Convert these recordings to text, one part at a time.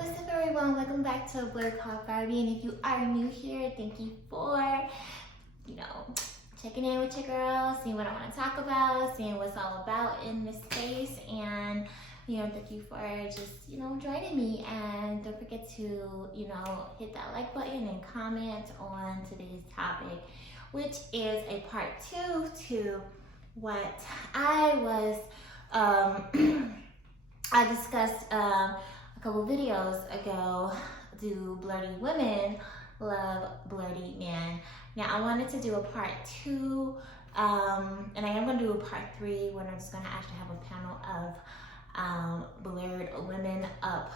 What's up, everyone? Welcome back to a blurred called Barbie. And if you are new here, thank you for, checking in with your girl, seeing what I want to talk about, seeing what's all about in this space. And, thank you for just, joining me. And don't forget to, hit that like button and comment on today's topic, which is a part 2 to what I was, I discussed a couple videos ago. Do blerdy women love blerdy men? Now I wanted to do a part 2, and I am going to do a part 3 when I'm just going to actually have a panel of blurred women up,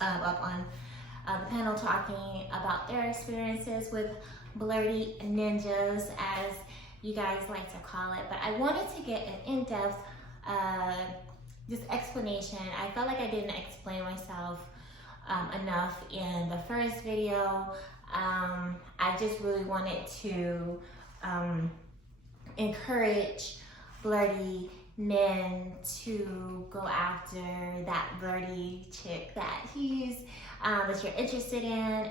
up on the panel talking about their experiences with blerdy ninjas, as you guys like to call it. But I wanted to get an in-depth just explanation. I felt like I didn't explain myself enough in the first video. I just really wanted to encourage blerdy men to go after that blerdy chick that that you're interested in,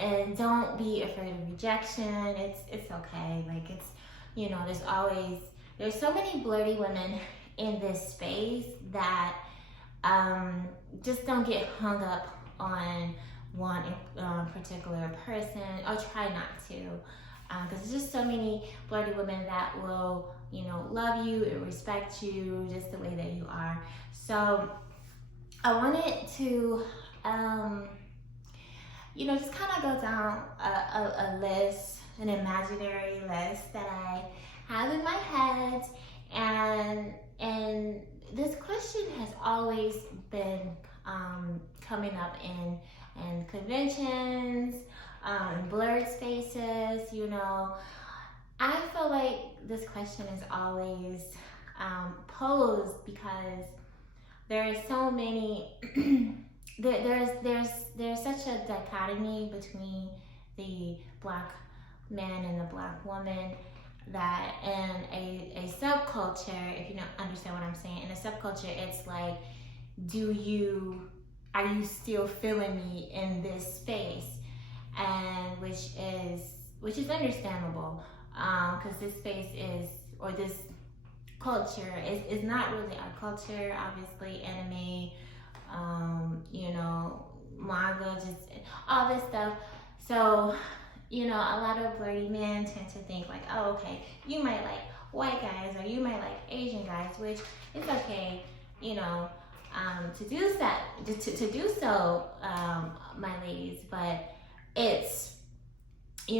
and don't be afraid of rejection. It's okay. Like, there's so many blerdy women in this space that just don't get hung up on one particular person, or try not to, because there's just so many blerdy women that will, love you and respect you just the way that you are. So I wanted to, just kind of go down a list, an imaginary list that I have in my head, and this question has always been coming up in conventions, in blurred spaces. I feel like this question is always posed because there are so many. There's such a dichotomy between the black man and the black woman, that in a subculture, if you don't understand what I'm saying, in a subculture, it's like, are you still feeling me in this space? And which is understandable, because this space or this culture is not really our culture. Obviously, anime, manga, just all this stuff. So, a lot of blerdy men tend to think like, oh, okay, you might like white guys, or you might like Asian guys, which is okay, to do that, to do so, my ladies. But it's, a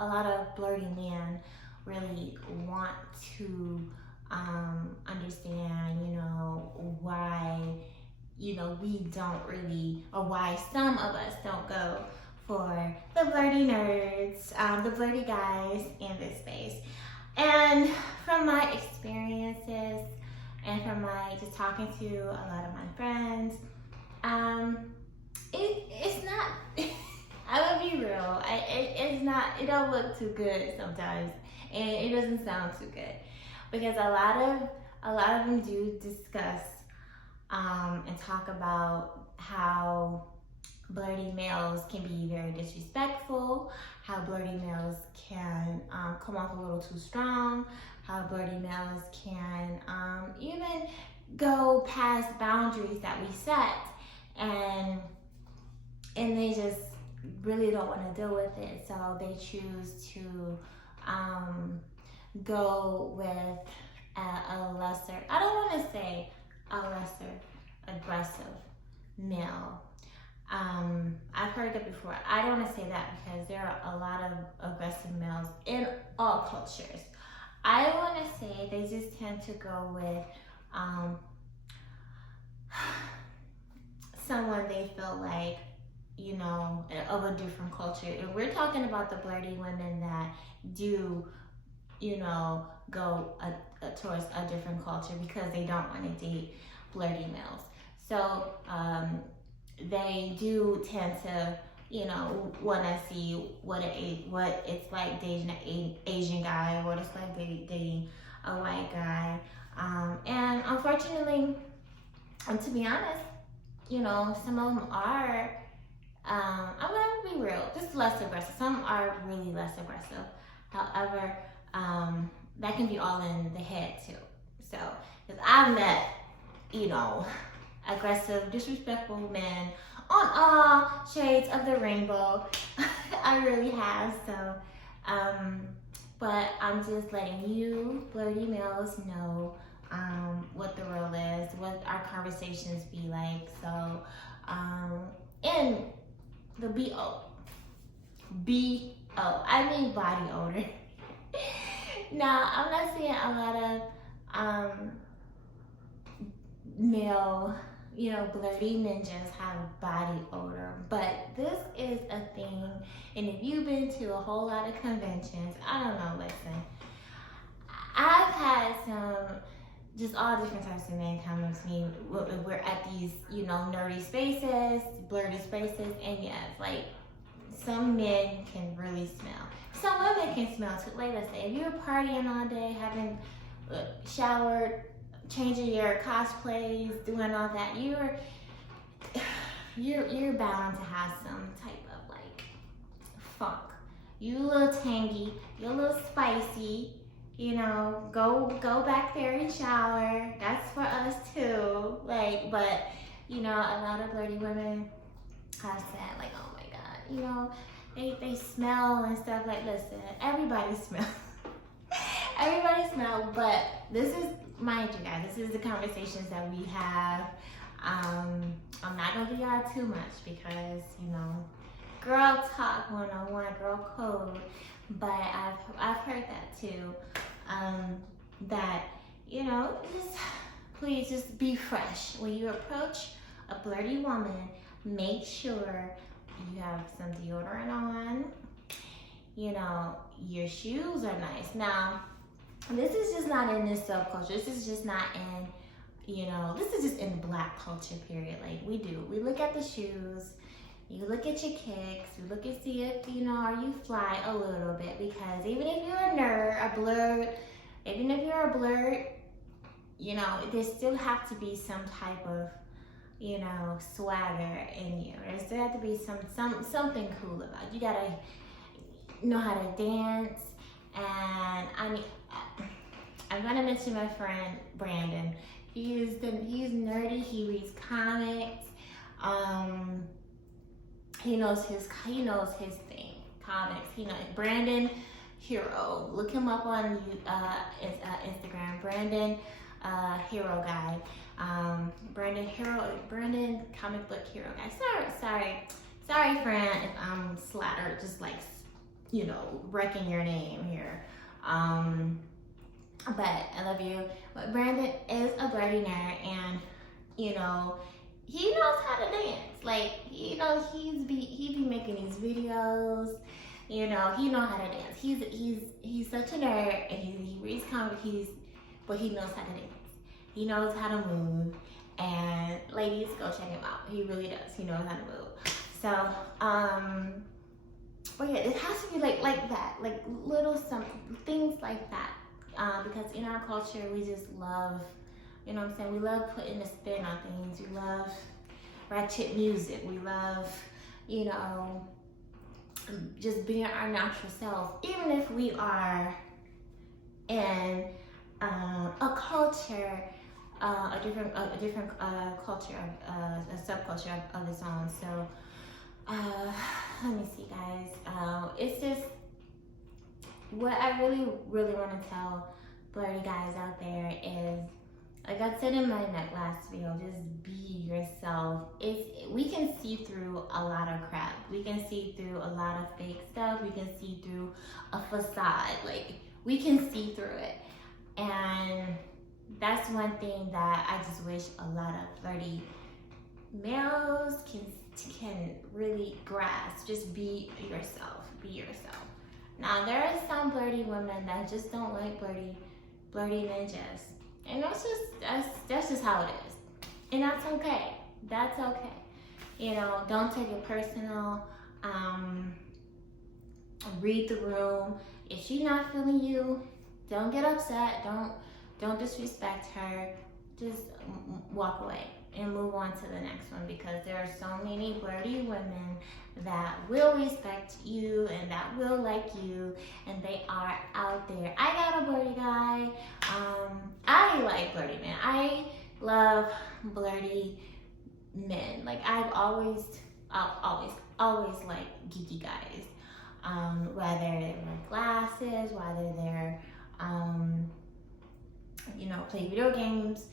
lot of blerdy men really want to understand, why, we don't really, or why some of us don't go for the blerdy nerds, the blerdy guys in this space. And from my experiences, and from my just talking to a lot of my friends, it's not, I would be real, it's not, it don't look too good sometimes, and it doesn't sound too good, because a lot of them do discuss and talk about how blerdy males can be very disrespectful, how blerdy males can come off a little too strong, how blerdy males can even go past boundaries that we set, and they just really don't want to deal with it. So they choose to go with a lesser, I don't want to say a lesser aggressive male. I've heard that before. I don't want to say that, because there are a lot of aggressive males in all cultures. I want to say they just tend to go with someone they feel like, of a different culture. And we're talking about the blerdy women that do, go towards a different culture because they don't want to date blerdy males. So they do tend to, want to see what it's like dating an Asian guy, what it's like dating a white guy. And unfortunately, And to be honest, you know, some of them are, I'm gonna be real, just less aggressive. Some are really less aggressive. However, that can be all in the head too. So, because I've met, you know, aggressive, disrespectful men on all shades of the rainbow. I really have. So, but I'm just letting you, Blerdy males, know what the role is, what our conversations be like. So, and the I mean body odor. Now, I'm not seeing a lot of male, you know, Blerdy ninjas have body odor, but this is a thing. And if you've been to a whole lot of conventions, I don't know, listen, I've had some, just all different types of men come to me. We're at these, you know, nerdy spaces, Blerdy spaces, and yes, like, some men can really smell. Some women can smell too. Like, let's say, if you're partying all day, having showered, changing your cosplays, doing all that, you're bound to have some type of like funk. You a little tangy, you're a little spicy. You know, go back there and shower. That's for us too. Like, but you know, a lot of Blerdy women have said like, oh my God, you know, they smell and stuff. Like, listen, everybody smells. Everybody smells, but this is, mind you guys, this is the conversations that we have. I'm not gonna give y'all too much because, you know, girl talk 101, girl code. But I've heard that too. That, you know, please just be fresh. When you approach a Blerdy woman, make sure you have some deodorant on. You know, your shoes are nice. Now, this is just not in this subculture. This is just not in, you know, this is just in Black culture, period. Like, we look at the shoes, you look at your kicks, you look and see if, you know, are you fly a little bit, because even if you're a nerd, even if you're a blerd, you know, there still have to be some type of, you know, swagger in you. There still have to be something cool about it. You gotta know how to dance. And I mean, I'm gonna mention my friend Brandon. He's nerdy. He reads comics. He knows his thing. Comics. He knows Brandon Hero. Look him up on Instagram. Brandon Hero Guy. Brandon Comic Book Hero Guy. Sorry, friend, if I'm slattered, just like, you know, wrecking your name here. But I love you. But Brandon is a Blerdy nerd, and you know, he knows how to dance. Like, you know, he be making these videos. You know, he knows how to dance. He's such a nerd, and he reads comics. But he knows how to dance. He knows how to move. And ladies, go check him out. He really does. He knows how to move. So, but yeah, it has to be like that, like little things like that. Because in our culture, we just love, you know what I'm saying? We love putting a spin on things. We love ratchet music. We love, you know, just being our natural self. Even if we are in a culture, a different culture, a subculture of its own. So, let me see, guys. It's just what I really want to tell Blerdy guys out there is, like I said in my last video, just be yourself. We can see through a lot of crap. We can see through a lot of fake stuff. We can see through a facade. Like, we can see through it. And that's one thing that I just wish a lot of Blerdy males can really grasp. Just be yourself. Be yourself. Now, there are some Blerdy women that just don't like Blerdy ninjas. And that's just how it is. And that's okay. That's okay. You know, don't take it personal. Read the room. If she's not feeling you, don't get upset. Don't disrespect her. Just walk away. and move on to the next one, because there are so many Blerdy women that will respect you and that will like you, and they are out there. I got a Blerdy guy. I like Blerdy men. I love Blerdy men. Like I've always liked geeky guys. Whether they wear glasses, whether they're play video games,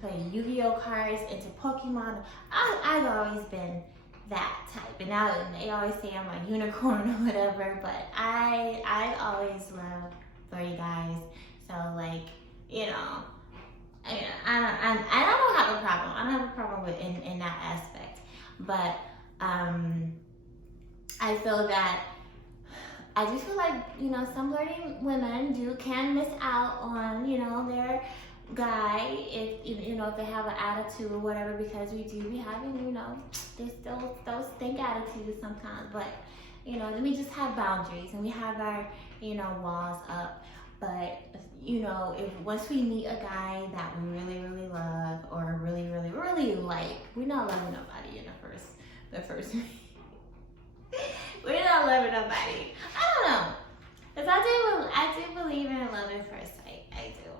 play Yu-Gi-Oh cards, into Pokemon. I've always been that type, and now they always say I'm a unicorn or whatever, but I've always loved Blerdy guys. So like, I don't have a problem. I don't have a problem with in that aspect, but I feel that I just feel like some Blerdy women can miss out on their guy if they have an attitude or whatever, because we do be having there's still those stink attitudes sometimes, but we just have boundaries and we have our walls up. But if once we meet a guy that we really really love or really really really like, we're not loving nobody in the first meeting. We're not loving nobody. I don't know, because I do believe in love at first sight. I do.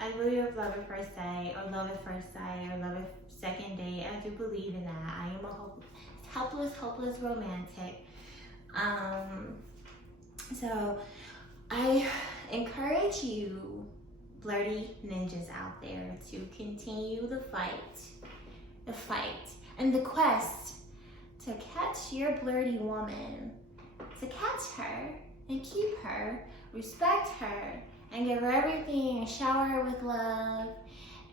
I believe in love at first sight, or love at first sight, or love at second date. I do believe in that. I am a hopeless romantic. So I encourage you, Blerdy ninjas out there, to continue the fight, and the quest to catch your Blerdy woman, to catch her and keep her, respect her, and give her everything, and shower her with love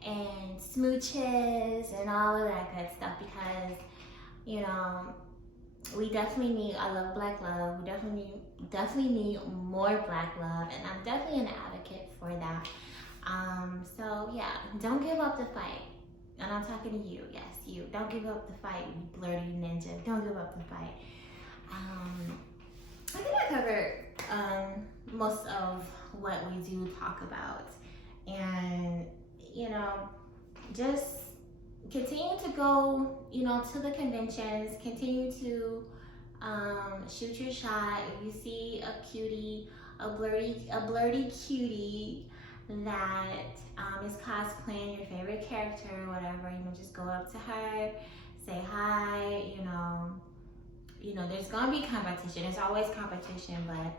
and smooches and all of that good stuff, because we definitely need, I love black love, we definitely need more black love, and I'm definitely an advocate for that. So yeah, don't give up the fight. And I'm talking to you, yes, you. Don't give up the fight, you Blerdy ninja. Don't give up the fight. I think I covered most of what we do talk about. And, just continue to go, to the conventions. Continue to shoot your shot. If you see a cutie, a Blerdy cutie that is cosplaying your favorite character or whatever, just go up to her, say hi. There's gonna be competition. There's always competition, but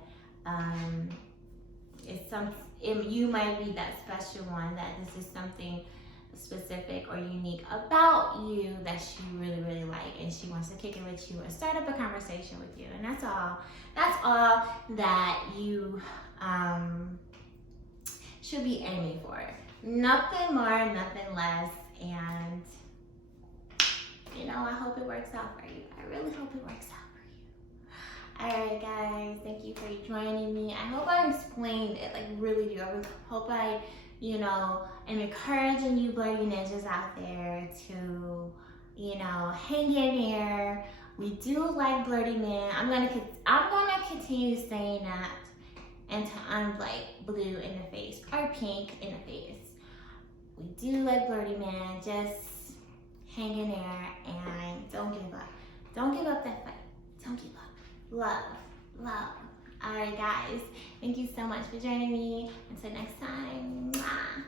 you might be that special one, that this is something specific or unique about you that she really really like, and she wants to kick it with you and start up a conversation with you. And that's all that you should be aiming for. Nothing more, nothing less. And I hope it works out for you. I really hope it works out for you. Alright guys, thank you for joining me. I hope I explained it, like really do. I hope I am encouraging you Blerdy ninjas out there to hang in there. We do like Blerdy men. I'm gonna continue saying that until I'm like blue in the face or pink in the face. We do like Blerdy men. Just hang in there and don't give up. Don't give up that fight. Don't give up. Love. All right, guys. Thank you so much for joining me. Until next time. Bye.